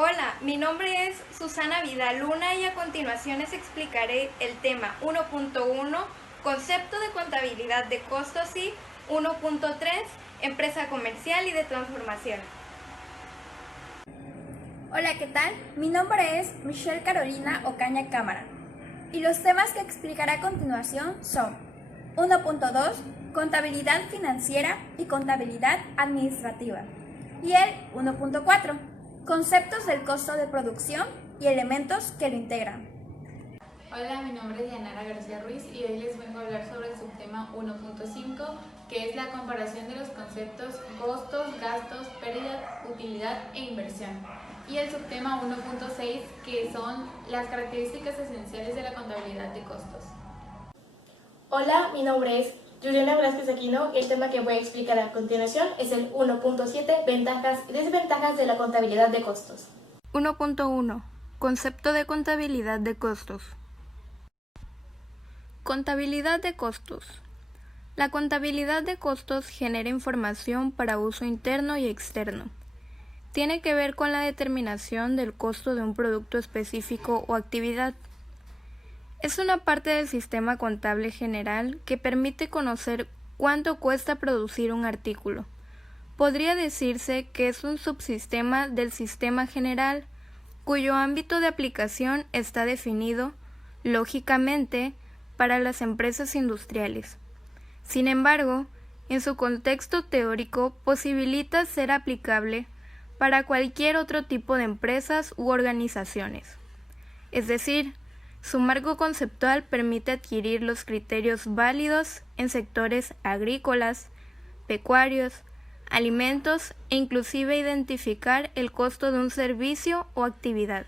Hola, mi nombre es Susana Vidaluna y a continuación les explicaré el tema 1.1, concepto de contabilidad de costos y 1.3, empresa comercial y de transformación. Hola, ¿qué tal? Mi nombre es Michelle Carolina Ocaña Cámara y los temas que explicaré a continuación son 1.2, contabilidad financiera y contabilidad administrativa, y el 1.4, conceptos del costo de producción y elementos que lo integran. Hola, mi nombre es Dianara García Ruiz y hoy les vengo a hablar sobre el subtema 1.5, que es la comparación de los conceptos costos, gastos, pérdida, utilidad e inversión. Y el subtema 1.6, que son las características esenciales de la contabilidad de costos. Hola, mi nombre es Juliana Velázquez Aquino y el tema que voy a explicar a continuación es el 1.7, ventajas y desventajas de la contabilidad de costos. 1.1, concepto de contabilidad de costos. Contabilidad de costos. La contabilidad de costos genera información para uso interno y externo. Tiene que ver con la determinación del costo de un producto específico o actividad. Es una parte del sistema contable general que permite conocer cuánto cuesta producir un artículo. Podría decirse que es un subsistema del sistema general, cuyo ámbito de aplicación está definido, lógicamente, para las empresas industriales. Sin embargo, en su contexto teórico posibilita ser aplicable para cualquier otro tipo de empresas u organizaciones. Es decir, su marco conceptual permite adquirir los criterios válidos en sectores agrícolas, pecuarios, alimentos e inclusive identificar el costo de un servicio o actividad.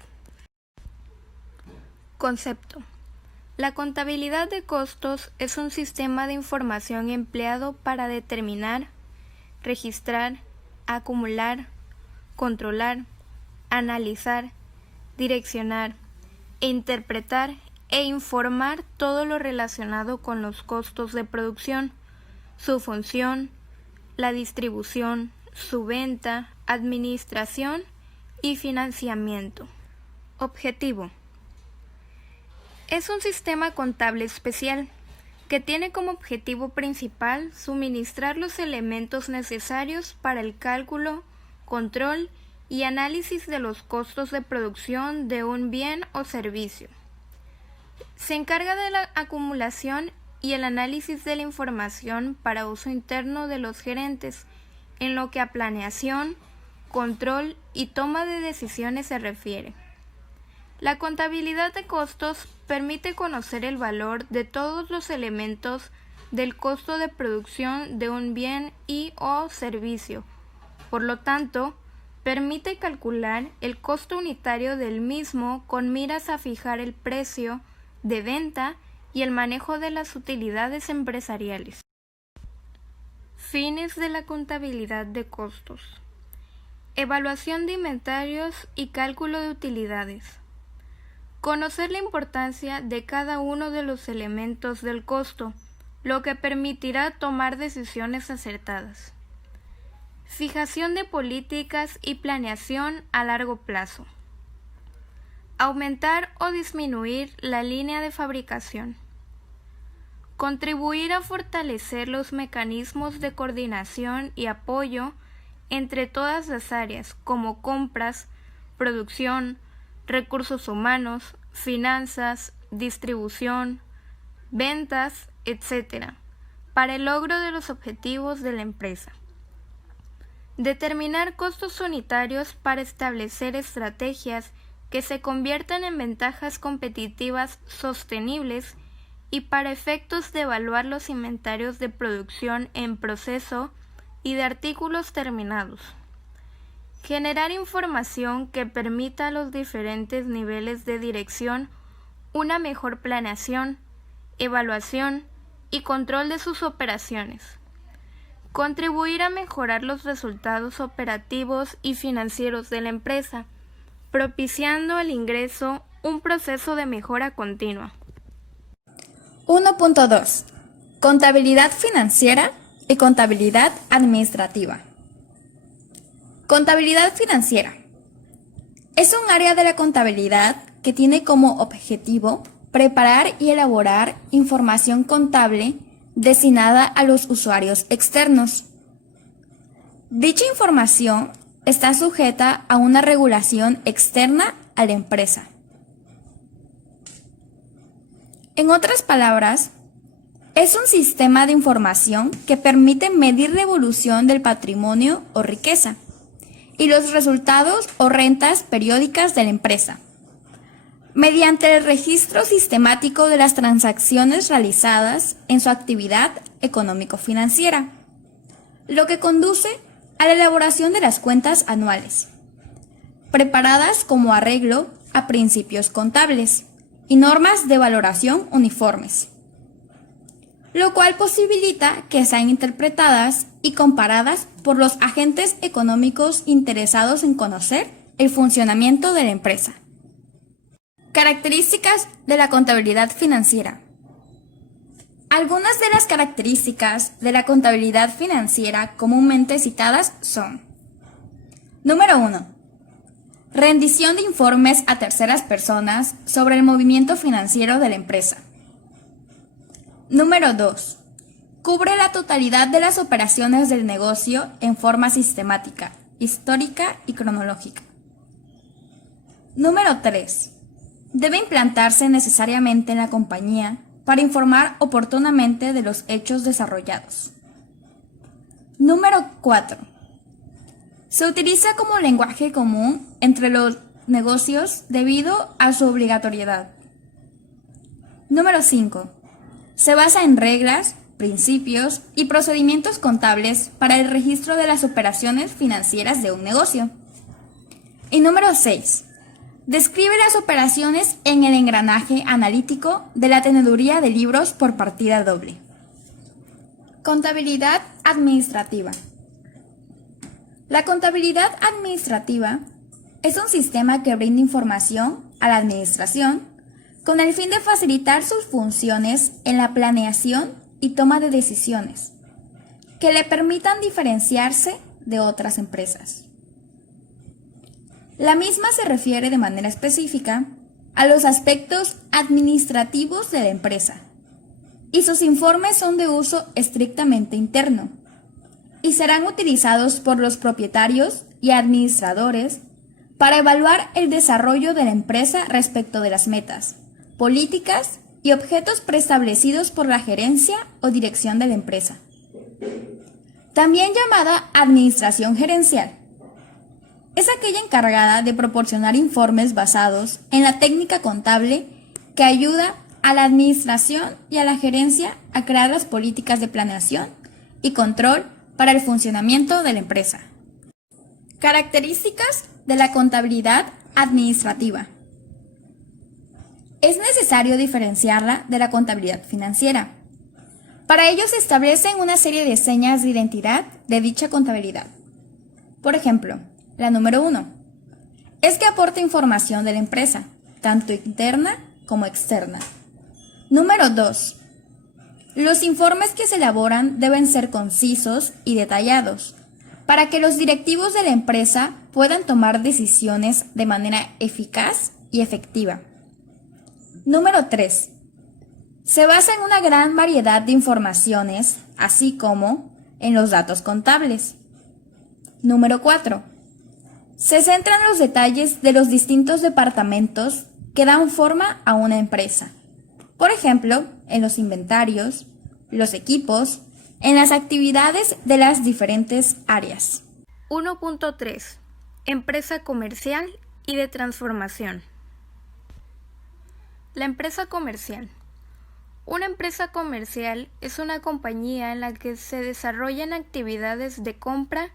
Concepto. La contabilidad de costos es un sistema de información empleado para determinar, registrar, acumular, controlar, analizar, direccionar, interpretar e informar todo lo relacionado con los costos de producción, su función, la distribución, su venta, administración y financiamiento. Objetivo. Es un sistema contable especial que tiene como objetivo principal suministrar los elementos necesarios para el cálculo, control y análisis de los costos de producción de un bien o servicio. Se encarga de la acumulación y el análisis de la información para uso interno de los gerentes, en lo que a planeación, control y toma de decisiones se refiere. La contabilidad de costos permite conocer el valor de todos los elementos del costo de producción de un bien y o servicio. Por lo tanto, permite calcular el costo unitario del mismo con miras a fijar el precio de venta y el manejo de las utilidades empresariales. Fines de la contabilidad de costos. Evaluación de inventarios y cálculo de utilidades. Conocer la importancia de cada uno de los elementos del costo, lo que permitirá tomar decisiones acertadas. Fijación de políticas y planeación a largo plazo. Aumentar o disminuir la línea de fabricación. Contribuir a fortalecer los mecanismos de coordinación y apoyo entre todas las áreas como compras, producción, recursos humanos, finanzas, distribución, ventas, etc., para el logro de los objetivos de la empresa. Determinar costos unitarios para establecer estrategias que se conviertan en ventajas competitivas sostenibles y para efectos de evaluar los inventarios de producción en proceso y de artículos terminados. Generar información que permita a los diferentes niveles de dirección una mejor planeación, evaluación y control de sus operaciones. Contribuir a mejorar los resultados operativos y financieros de la empresa, propiciando al ingreso un proceso de mejora continua. 1.2. Contabilidad financiera y contabilidad administrativa. Contabilidad financiera. Es un área de la contabilidad que tiene como objetivo preparar y elaborar información contable destinada a los usuarios externos. Dicha información está sujeta a una regulación externa a la empresa. En otras palabras, es un sistema de información que permite medir la evolución del patrimonio o riqueza y los resultados o rentas periódicas de la empresa, mediante el registro sistemático de las transacciones realizadas en su actividad económico-financiera, lo que conduce a la elaboración de las cuentas anuales, preparadas como arreglo a principios contables y normas de valoración uniformes, lo cual posibilita que sean interpretadas y comparadas por los agentes económicos interesados en conocer el funcionamiento de la empresa. Características de la contabilidad financiera. Algunas de las características de la contabilidad financiera comúnmente citadas son: Número 1. Rendición de informes a terceras personas sobre el movimiento financiero de la empresa. Número 2. Cubre la totalidad de las operaciones del negocio en forma sistemática, histórica y cronológica. Número 3. Debe implantarse necesariamente en la compañía para informar oportunamente de los hechos desarrollados. Número 4. Se utiliza como lenguaje común entre los negocios debido a su obligatoriedad. Número 5. Se basa en reglas, principios y procedimientos contables para el registro de las operaciones financieras de un negocio. Y número 6. Describe las operaciones en el engranaje analítico de la teneduría de libros por partida doble. Contabilidad administrativa. La contabilidad administrativa es un sistema que brinda información a la administración con el fin de facilitar sus funciones en la planeación y toma de decisiones, que le permitan diferenciarse de otras empresas. La misma se refiere de manera específica a los aspectos administrativos de la empresa, y sus informes son de uso estrictamente interno, y serán utilizados por los propietarios y administradores para evaluar el desarrollo de la empresa respecto de las metas, políticas y objetos preestablecidos por la gerencia o dirección de la empresa. También llamada administración gerencial. Es aquella encargada de proporcionar informes basados en la técnica contable que ayuda a la administración y a la gerencia a crear las políticas de planeación y control para el funcionamiento de la empresa. Características de la contabilidad administrativa. Es necesario diferenciarla de la contabilidad financiera. Para ello se establecen una serie de señas de identidad de dicha contabilidad. Por ejemplo, la número 1 es que aporta información de la empresa, tanto interna como externa. Número 2. Los informes que se elaboran deben ser concisos y detallados, para que los directivos de la empresa puedan tomar decisiones de manera eficaz y efectiva. Número 3. Se basa en una gran variedad de informaciones, así como en los datos contables. Número 4. Se centra en los detalles de los distintos departamentos que dan forma a una empresa. Por ejemplo, en los inventarios, los equipos, en las actividades de las diferentes áreas. 1.3. Empresa comercial y de transformación. La empresa comercial. Una empresa comercial es una compañía en la que se desarrollan actividades de compra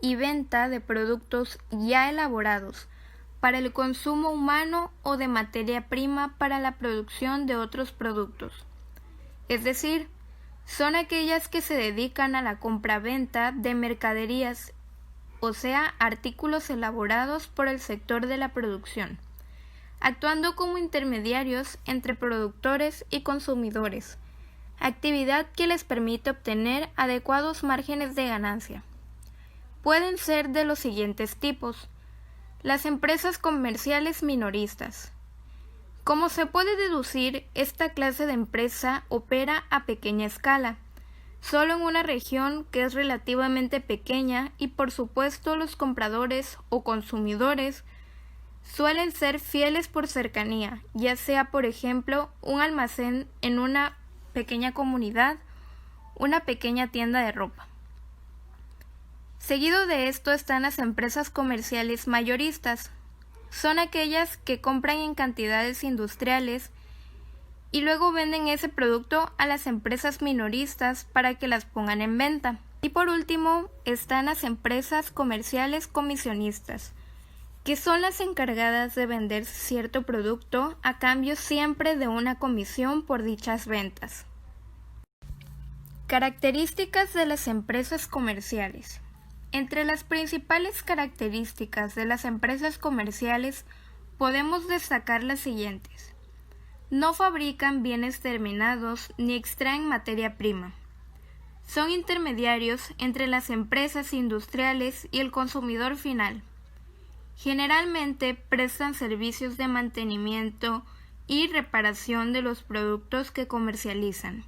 y venta de productos ya elaborados para el consumo humano o de materia prima para la producción de otros productos. Es decir, son aquellas que se dedican a la compra-venta de mercaderías, o sea, artículos elaborados por el sector de la producción, actuando como intermediarios entre productores y consumidores, actividad que les permite obtener adecuados márgenes de ganancia. Pueden ser de los siguientes tipos: Las empresas comerciales minoristas. Como se puede deducir, esta clase de empresa opera a pequeña escala, solo en una región que es relativamente pequeña y por supuesto los compradores o consumidores suelen ser fieles por cercanía, ya sea por ejemplo un almacén en una pequeña comunidad, una pequeña tienda de ropa. Seguido de esto están las empresas comerciales mayoristas. Son aquellas que compran en cantidades industriales y luego venden ese producto a las empresas minoristas para que las pongan en venta. Y por último están las empresas comerciales comisionistas, que son las encargadas de vender cierto producto a cambio siempre de una comisión por dichas ventas. Características de las empresas comerciales. Entre las principales características de las empresas comerciales podemos destacar las siguientes. No fabrican bienes terminados ni extraen materia prima. Son intermediarios entre las empresas industriales y el consumidor final. Generalmente prestan servicios de mantenimiento y reparación de los productos que comercializan.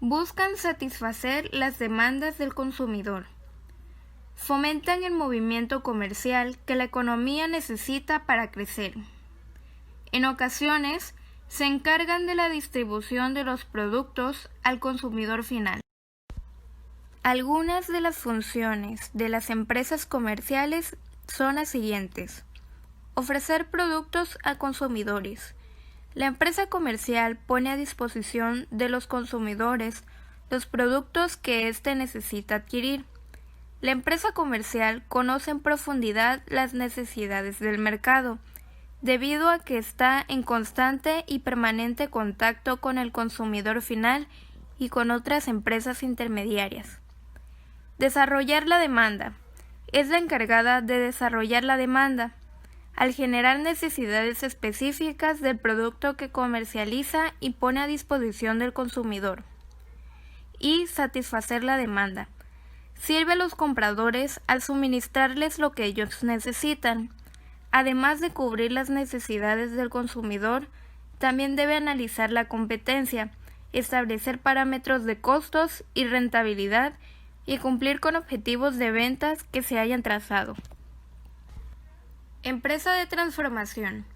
Buscan satisfacer las demandas del consumidor. Fomentan el movimiento comercial que la economía necesita para crecer. En ocasiones, se encargan de la distribución de los productos al consumidor final. Algunas de las funciones de las empresas comerciales son las siguientes. Ofrecer productos a consumidores. La empresa comercial pone a disposición de los consumidores los productos que éste necesita adquirir. La empresa comercial conoce en profundidad las necesidades del mercado, debido a que está en constante y permanente contacto con el consumidor final y con otras empresas intermediarias. Desarrollar la demanda. Es la encargada de desarrollar la demanda, al generar necesidades específicas del producto que comercializa y pone a disposición del consumidor. Y satisfacer la demanda. Sirve a los compradores al suministrarles lo que ellos necesitan. Además de cubrir las necesidades del consumidor, también debe analizar la competencia, establecer parámetros de costos y rentabilidad y cumplir con objetivos de ventas que se hayan trazado. Empresa de transformación.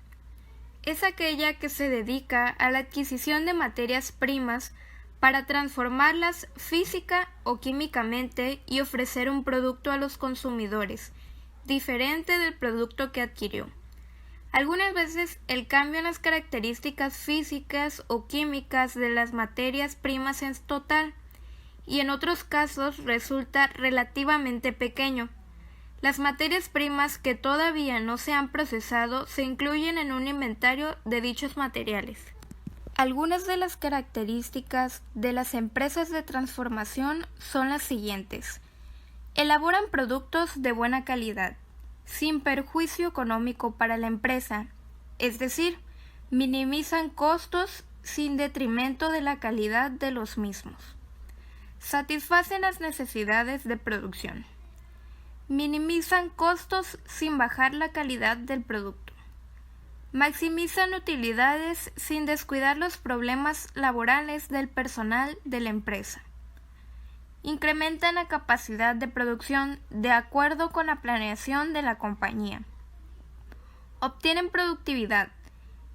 Es aquella que se dedica a la adquisición de materias primas para transformarlas física o químicamente y ofrecer un producto a los consumidores, diferente del producto que adquirió. Algunas veces el cambio en las características físicas o químicas de las materias primas es total y en otros casos resulta relativamente pequeño. Las materias primas que todavía no se han procesado se incluyen en un inventario de dichos materiales. Algunas de las características de las empresas de transformación son las siguientes. Elaboran productos de buena calidad, sin perjuicio económico para la empresa, es decir, minimizan costos sin detrimento de la calidad de los mismos. Satisfacen las necesidades de producción. Minimizan costos sin bajar la calidad del producto. Maximizan utilidades sin descuidar los problemas laborales del personal de la empresa. Incrementan la capacidad de producción de acuerdo con la planeación de la compañía. Obtienen productividad,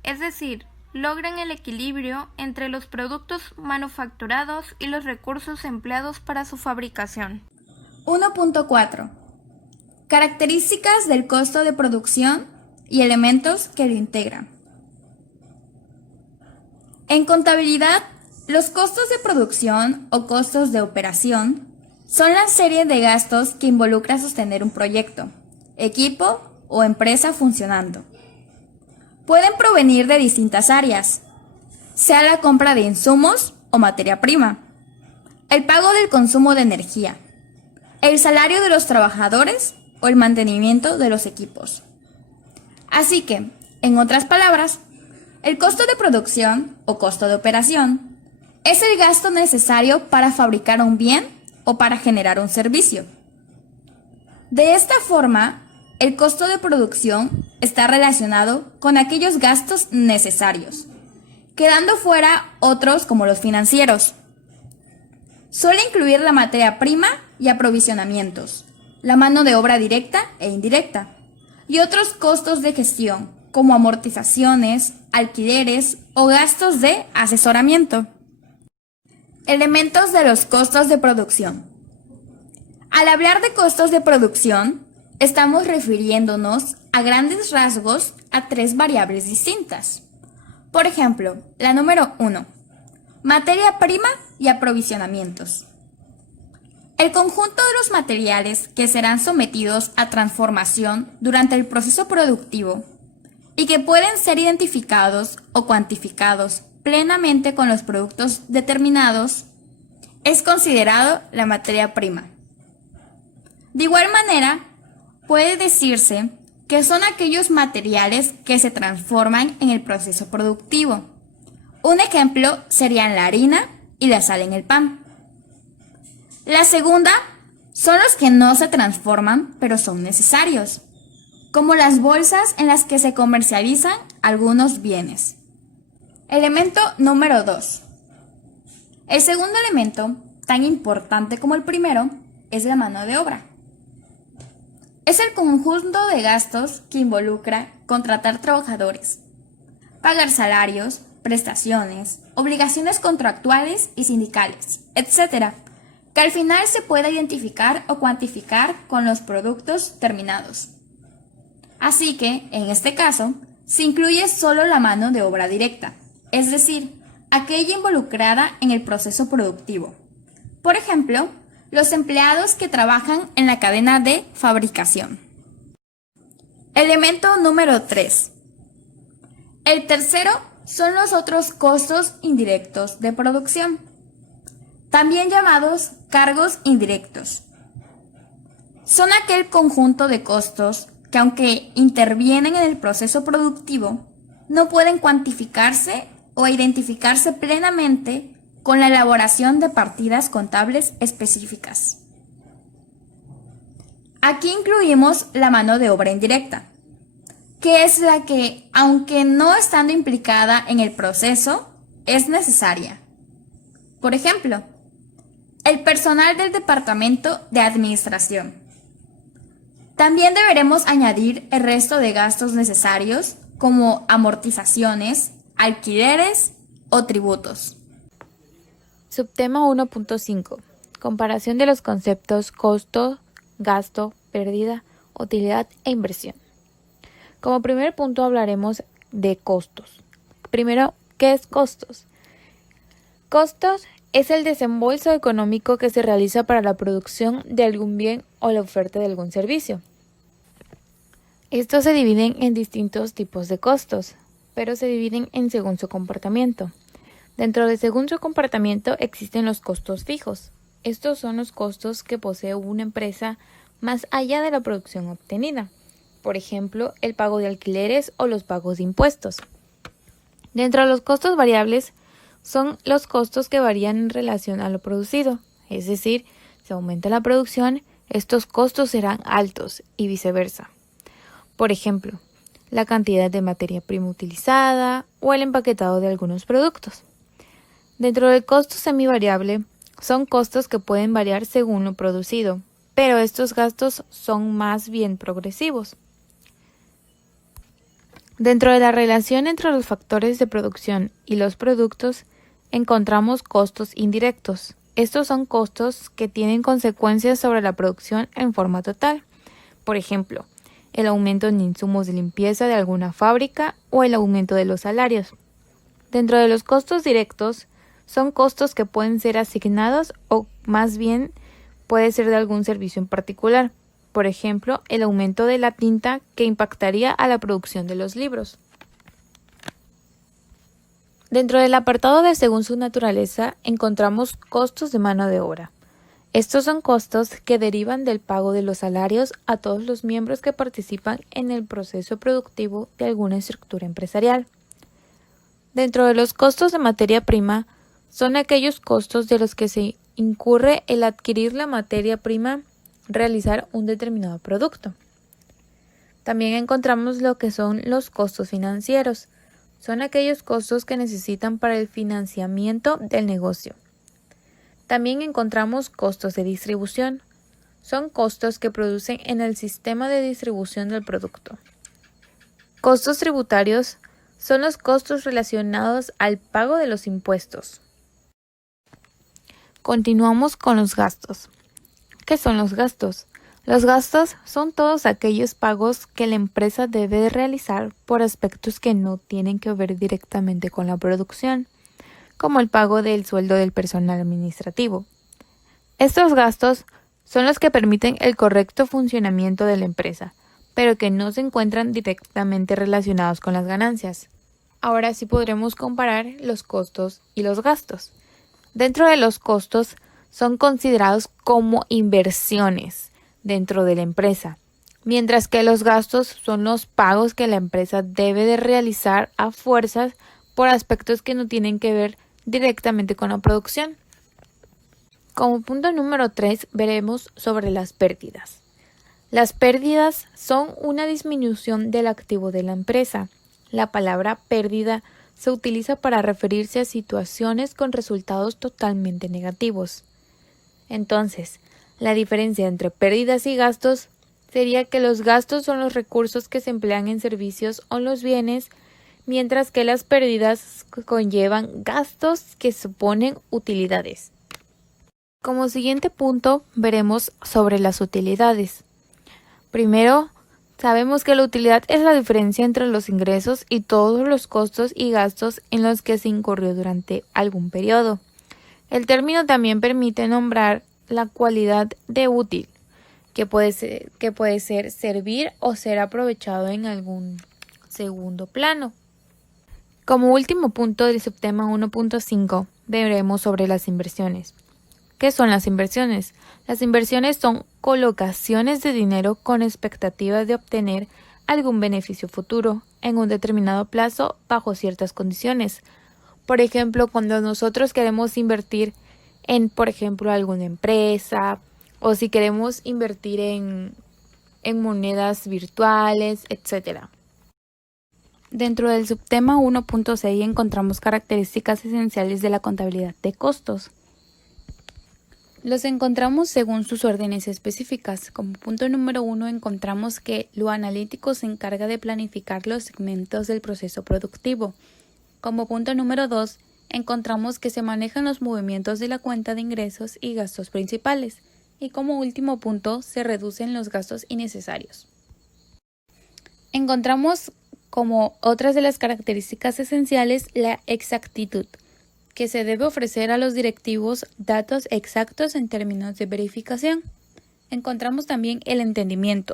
es decir, logran el equilibrio entre los productos manufacturados y los recursos empleados para su fabricación. 1.4. Características del costo de producción y elementos que lo integran. En contabilidad, los costos de producción o costos de operación son la serie de gastos que involucra sostener un proyecto, equipo o empresa funcionando. Pueden provenir de distintas áreas, sea la compra de insumos o materia prima, el pago del consumo de energía, el salario de los trabajadores o el mantenimiento de los equipos. Así que, en otras palabras, el costo de producción o costo de operación es el gasto necesario para fabricar un bien o para generar un servicio. De esta forma, el costo de producción está relacionado con aquellos gastos necesarios, quedando fuera otros como los financieros. Suele incluir la materia prima y aprovisionamientos, la mano de obra directa e indirecta, y otros costos de gestión, como amortizaciones, alquileres o gastos de asesoramiento. Elementos de los costos de producción. Al hablar de costos de producción, estamos refiriéndonos a grandes rasgos a tres variables distintas. Por ejemplo, la número 1, materia prima y aprovisionamientos. El conjunto de los materiales que serán sometidos a transformación durante el proceso productivo y que pueden ser identificados o cuantificados plenamente con los productos determinados es considerado la materia prima. De igual manera, puede decirse que son aquellos materiales que se transforman en el proceso productivo. Un ejemplo serían la harina y la sal en el pan. La segunda son los que no se transforman, pero son necesarios, como las bolsas en las que se comercializan algunos bienes. Elemento número 2. El segundo elemento, tan importante como el primero, es la mano de obra. Es el conjunto de gastos que involucra contratar trabajadores, pagar salarios, prestaciones, obligaciones contractuales y sindicales, etc., que al final se pueda identificar o cuantificar con los productos terminados. Así que, en este caso, se incluye solo la mano de obra directa, es decir, aquella involucrada en el proceso productivo. Por ejemplo, los empleados que trabajan en la cadena de fabricación. Elemento número 3. El tercero son los otros costos indirectos de producción, también llamados cargos indirectos. Son aquel conjunto de costos que, aunque intervienen en el proceso productivo, no pueden cuantificarse o identificarse plenamente con la elaboración de partidas contables específicas. Aquí incluimos la mano de obra indirecta, que es la que, aunque no estando implicada en el proceso, es necesaria. Por ejemplo, el personal del departamento de administración. También deberemos añadir el resto de gastos necesarios como amortizaciones, alquileres o tributos. Subtema 1.5. Comparación de los conceptos costo, gasto, pérdida, utilidad e inversión. Como primer punto hablaremos de costos. Primero, ¿qué es costos? Costos es el desembolso económico que se realiza para la producción de algún bien o la oferta de algún servicio. Estos se dividen en distintos tipos de costos, pero se dividen en según su comportamiento. Dentro de según su comportamiento existen los costos fijos. Estos son los costos que posee una empresa más allá de la producción obtenida. Por ejemplo, el pago de alquileres o los pagos de impuestos. Dentro de los costos variables son los costos que varían en relación a lo producido. Es decir, si aumenta la producción, estos costos serán altos y viceversa. Por ejemplo, la cantidad de materia prima utilizada o el empaquetado de algunos productos. Dentro del costo semivariable son costos que pueden variar según lo producido, pero estos gastos son más bien progresivos. Dentro de la relación entre los factores de producción y los productos encontramos costos indirectos. Estos son costos que tienen consecuencias sobre la producción en forma total. Por ejemplo, el aumento en insumos de limpieza de alguna fábrica o el aumento de los salarios. Dentro de los costos directos son costos que pueden ser asignados o más bien puede ser de algún servicio en particular. Por ejemplo, el aumento de la tinta que impactaría a la producción de los libros. Dentro del apartado de según su naturaleza encontramos costos de mano de obra. Estos son costos que derivan del pago de los salarios a todos los miembros que participan en el proceso productivo de alguna estructura empresarial. Dentro de los costos de materia prima son aquellos costos de los que se incurre el adquirir la materia prima, realizar un determinado producto. También encontramos lo que son los costos financieros. Son aquellos costos que necesitan para el financiamiento del negocio. También encontramos costos de distribución. Son costos que producen en el sistema de distribución del producto. Costos tributarios son los costos relacionados al pago de los impuestos. Continuamos con los gastos. ¿Qué son los gastos? Los gastos son todos aquellos pagos que la empresa debe de realizar por aspectos que no tienen que ver directamente con la producción, como el pago del sueldo del personal administrativo. Estos gastos son los que permiten el correcto funcionamiento de la empresa, pero que no se encuentran directamente relacionados con las ganancias. Ahora sí podremos comparar los costos y los gastos. Dentro de los costos son considerados como inversiones dentro de la empresa, mientras que los gastos son los pagos que la empresa debe de realizar a fuerzas por aspectos que no tienen que ver directamente con la producción. Como punto número 3 veremos sobre las pérdidas. Las pérdidas son una disminución del activo de la empresa. La palabra pérdida se utiliza para referirse a situaciones con resultados totalmente negativos. Entonces, la diferencia entre pérdidas y gastos sería que los gastos son los recursos que se emplean en servicios o los bienes, mientras que las pérdidas conllevan gastos que suponen utilidades. Como siguiente punto, veremos sobre las utilidades. Primero, sabemos que la utilidad es la diferencia entre los ingresos y todos los costos y gastos en los que se incurrió durante algún periodo. El término también permite nombrar la cualidad de útil, que puede ser servir o ser aprovechado en algún segundo plano. Como último punto del subtema 1.5, veremos sobre las inversiones. ¿Qué son las inversiones? Las inversiones son colocaciones de dinero con expectativa de obtener algún beneficio futuro en un determinado plazo bajo ciertas condiciones. Por ejemplo, cuando nosotros queremos invertir en, por ejemplo, alguna empresa, o si queremos invertir en monedas virtuales, etc. Dentro del subtema 1.6 encontramos características esenciales de la contabilidad de costos. Los encontramos según sus órdenes específicas. Como punto número 1 encontramos que lo analítico se encarga de planificar los segmentos del proceso productivo. Como punto número 2 encontramos que se manejan los movimientos de la cuenta de ingresos y gastos principales. Y como último punto se reducen los gastos innecesarios. Encontramos como otras de las características esenciales la exactitud, que se debe ofrecer a los directivos datos exactos en términos de verificación. Encontramos también el entendimiento.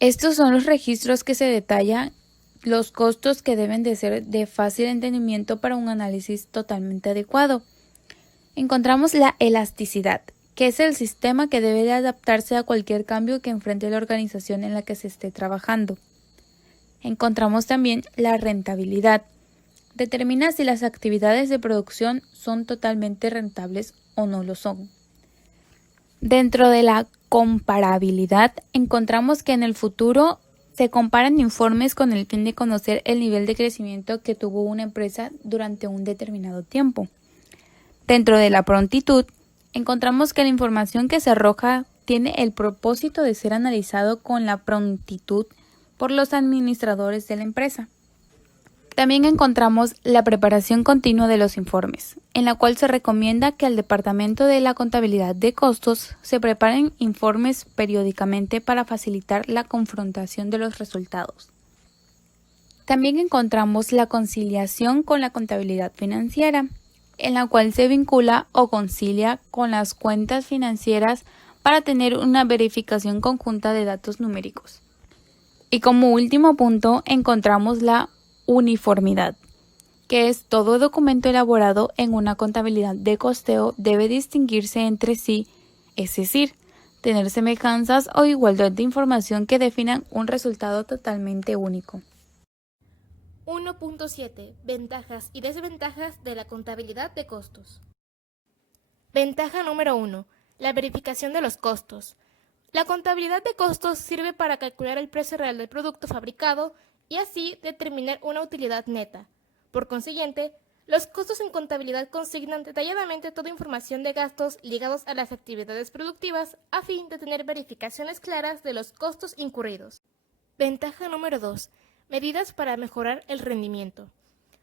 Estos son los registros que se detallan los costos que deben de ser de fácil entendimiento para un análisis totalmente adecuado. Encontramos la elasticidad, que es el sistema que debe de adaptarse a cualquier cambio que enfrente la organización en la que se esté trabajando. Encontramos también la rentabilidad. Determina si las actividades de producción son totalmente rentables o no lo son. Dentro de la comparabilidad, encontramos que en el futuro se comparan informes con el fin de conocer el nivel de crecimiento que tuvo una empresa durante un determinado tiempo. Dentro de la prontitud, encontramos que la información que se arroja tiene el propósito de ser analizado con la prontitud por los administradores de la empresa. También encontramos la preparación continua de los informes, en la cual se recomienda que al Departamento de la Contabilidad de Costos se preparen informes periódicamente para facilitar la confrontación de los resultados. También encontramos la conciliación con la contabilidad financiera, en la cual se vincula o concilia con las cuentas financieras para tener una verificación conjunta de datos numéricos. Y como último punto encontramos la uniformidad, que es todo documento elaborado en una contabilidad de costeo debe distinguirse entre sí, es decir, tener semejanzas o igualdad de información que definan un resultado totalmente único. 1.7. Ventajas y desventajas de la contabilidad de costos. Ventaja número 1. La verificación de los costos. La contabilidad de costos sirve para calcular el precio real del producto fabricado y así determinar una utilidad neta. Por consiguiente, los costos en contabilidad consignan detalladamente toda información de gastos ligados a las actividades productivas a fin de tener verificaciones claras de los costos incurridos. Ventaja número 2. Medidas para mejorar el rendimiento.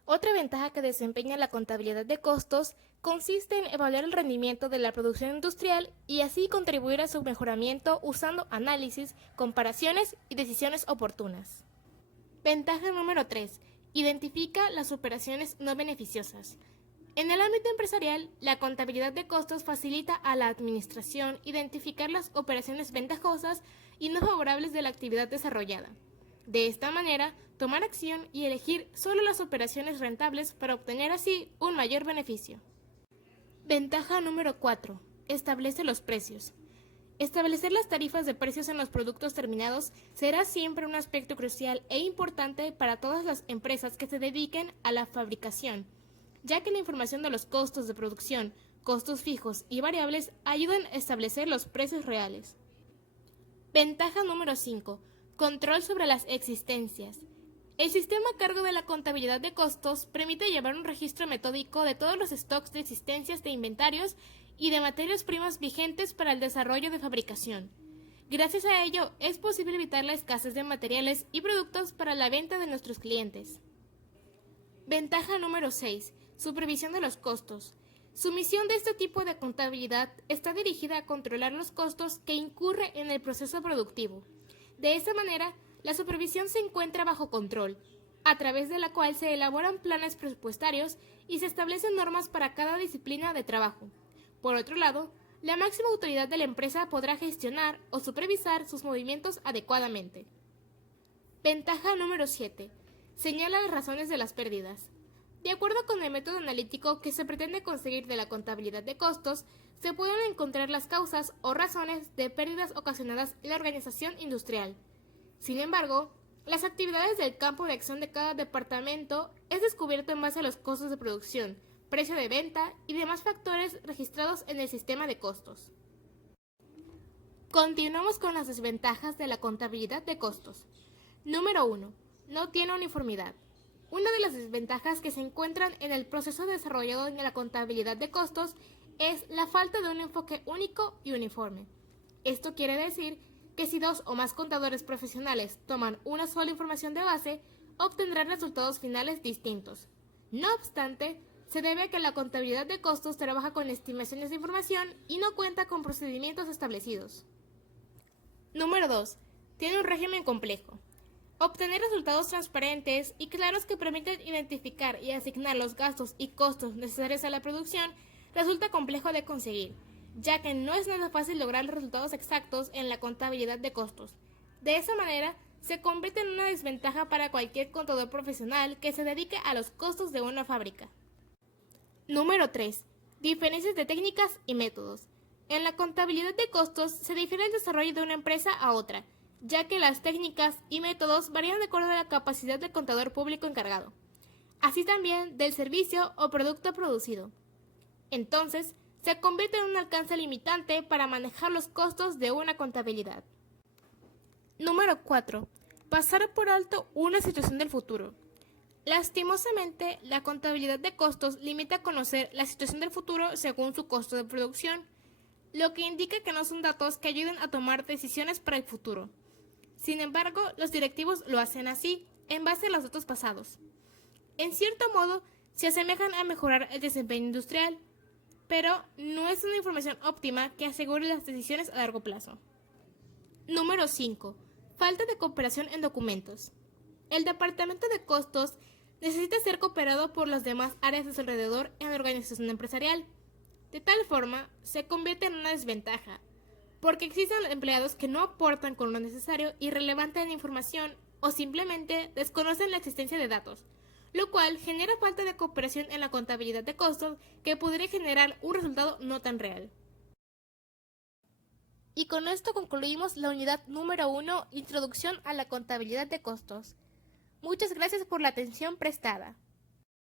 Otra ventaja que desempeña la contabilidad de costos consiste en evaluar el rendimiento de la producción industrial y así contribuir a su mejoramiento usando análisis, comparaciones y decisiones oportunas. Ventaja número 3. Identifica las operaciones no beneficiosas. En el ámbito empresarial, la contabilidad de costos facilita a la administración identificar las operaciones ventajosas y no favorables de la actividad desarrollada. De esta manera, tomar acción y elegir solo las operaciones rentables para obtener así un mayor beneficio. Ventaja número 4. Establece los precios. Establecer las tarifas de precios en los productos terminados será siempre un aspecto crucial e importante para todas las empresas que se dediquen a la fabricación, ya que la información de los costos de producción, costos fijos y variables ayudan a establecer los precios reales. Ventaja número 5. Control sobre las existencias. El sistema a cargo de la contabilidad de costos permite llevar un registro metódico de todos los stocks de existencias de inventarios y de materias primas vigentes para el desarrollo de fabricación. Gracias a ello, es posible evitar la escasez de materiales y productos para la venta de nuestros clientes. Ventaja número 6. Supervisión de los costos. Su misión de este tipo de contabilidad está dirigida a controlar los costos que incurre en el proceso productivo. De esta manera, la supervisión se encuentra bajo control, a través de la cual se elaboran planes presupuestarios y se establecen normas para cada disciplina de trabajo. Por otro lado, la máxima autoridad de la empresa podrá gestionar o supervisar sus movimientos adecuadamente. Ventaja número 7. Señala las razones de las pérdidas. De acuerdo con el método analítico que se pretende conseguir de la contabilidad de costos, se pueden encontrar las causas o razones de pérdidas ocasionadas en la organización industrial. Sin embargo, las actividades del campo de acción de cada departamento es descubierto en base a los costos de producción, precio de venta y demás factores registrados en el sistema de costos. Continuamos con las desventajas de la contabilidad de costos. Número 1. No tiene uniformidad. Una de las desventajas que se encuentran en el proceso desarrollado en la contabilidad de costos es la falta de un enfoque único y uniforme. Esto quiere decir que si 2 o más contadores profesionales toman una sola información de base, obtendrán resultados finales distintos. No obstante, se debe a que la contabilidad de costos trabaja con estimaciones de información y no cuenta con procedimientos establecidos. Número 2. Tiene un régimen complejo. Obtener resultados transparentes y claros que permiten identificar y asignar los gastos y costos necesarios a la producción resulta complejo de conseguir, ya que no es nada fácil lograr los resultados exactos en la contabilidad de costos. De esa manera, se convierte en una desventaja para cualquier contador profesional que se dedique a los costos de una fábrica. Número 3. Diferencias de técnicas y métodos. En la contabilidad de costos se difiere el desarrollo de una empresa a otra, ya que las técnicas y métodos varían de acuerdo a la capacidad del contador público encargado, así también del servicio o producto producido. Entonces, se convierte en un alcance limitante para manejar los costos de una contabilidad. Número 4. Pasar por alto una situación del futuro. Lastimosamente, la contabilidad de costos limita a conocer la situación del futuro según su costo de producción, lo que indica que no son datos que ayuden a tomar decisiones para el futuro. Sin embargo, los directivos lo hacen así, en base a los datos pasados. En cierto modo, se asemejan a mejorar el desempeño industrial, pero no es una información óptima que asegure las decisiones a largo plazo. Número 5. Falta de cooperación en documentos. El departamento de costos necesita ser cooperado por las demás áreas de su alrededor en la organización empresarial. De tal forma, se convierte en una desventaja, porque existen empleados que no aportan con lo necesario y relevante en información o simplemente desconocen la existencia de datos, lo cual genera falta de cooperación en la contabilidad de costos que podría generar un resultado no tan real. Y con esto concluimos la unidad número 1, Introducción a la contabilidad de costos. Muchas gracias por la atención prestada.